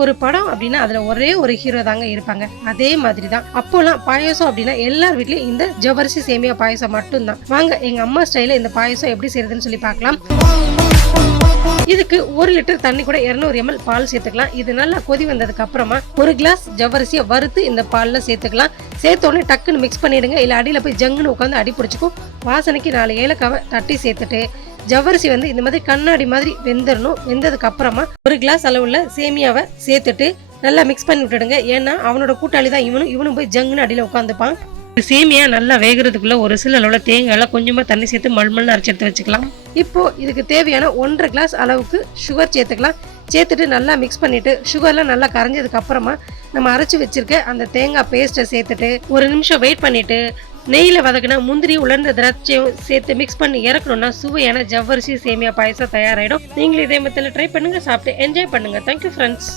ஒரு படம் அப்படின்னா அதுல ஒரே ஒரு ஹீரோ தாங்க இருப்பாங்க. அதே மாதிரி தான் அப்போலாம் பாயாசம் அப்படின்னா எல்லார் வீட்லயும் இந்த ஜவ்வரிசி சேமியா பாயாசம் மட்டும்தான். வாங்க எங்க அம்மா ஸ்டைல இந்த பாயாசம் எப்படி செய்யறதுன்னு சொல்லி பார்க்கலாம். இதுக்கு 1 லிட்டர் தண்ணி கூட 200 ml பால் சேர்த்துக்கலாம். இது நல்லா கொதி வந்ததுக்கு அப்புறமா 1 கிளாஸ் ஜவ்வரிசியை வறுத்து இந்த பால்ல சேர்த்துக்கலாம். சேர்த்த உடனே டக்குன்னு மிக்ஸ் பண்ணிடுங்க. இல்ல அடியில போய் ஜங்குன்னு உட்காந்து அடி பிடிச்சிக்கும். வாசனைக்கு 4 ஏலக்காவை தட்டி சேர்த்துட்டு ஜவ்வரிசி இந்த மாதிரி கண்ணாடி மாதிரி வெந்துடணும். வெந்ததுக்கு அப்புறமா 1 கிளாஸ் அளவுள்ள சேமியாவை சேர்த்துட்டு நல்லா மிக்ஸ் பண்ணி விட்டுடுங்க. ஏன்னா அவனோட கூட்டாளி தான் இவனும் போய் ஜங்குன்னு அடியில உட்காந்துப்பான். சேமியா நல்லா வேகிறதுக்குள்ள ஒரு சில அளவுல தேங்காய் கொஞ்சமா தண்ணி சேர்த்து மல்மல்னு அரைச்சி எடுத்து வச்சுக்கலாம். இப்போ இதுக்கு தேவையான 1.5 கிளாஸ் அளவுக்கு சுகர் சேர்த்துக்கலாம். சேர்த்துட்டு நல்லா மிக்ஸ் பண்ணிட்டு சுகர்லாம் நல்லா கரைஞ்சதுக்கு அப்புறமா நம்ம அரைச்சி வச்சிருக்க அந்த தேங்காய் பேஸ்ட்டை சேர்த்துட்டு 1 நிமிஷம் வெயிட் பண்ணிட்டு நெய்யில வதக்கினா முந்திரி உலர்ந்த திராட்சையும் சேர்த்து மிக்ஸ் பண்ணி இறக்கணும்னா சுவையான ஜவ்வரிசி சேமியா பாயசம் தயாராயிடும். நீங்களும் இதே மெத்தட்ல ட்ரை பண்ணுங்க, சாப்பிட்டு என்ஜாய் பண்ணுங்க. Thank you friends.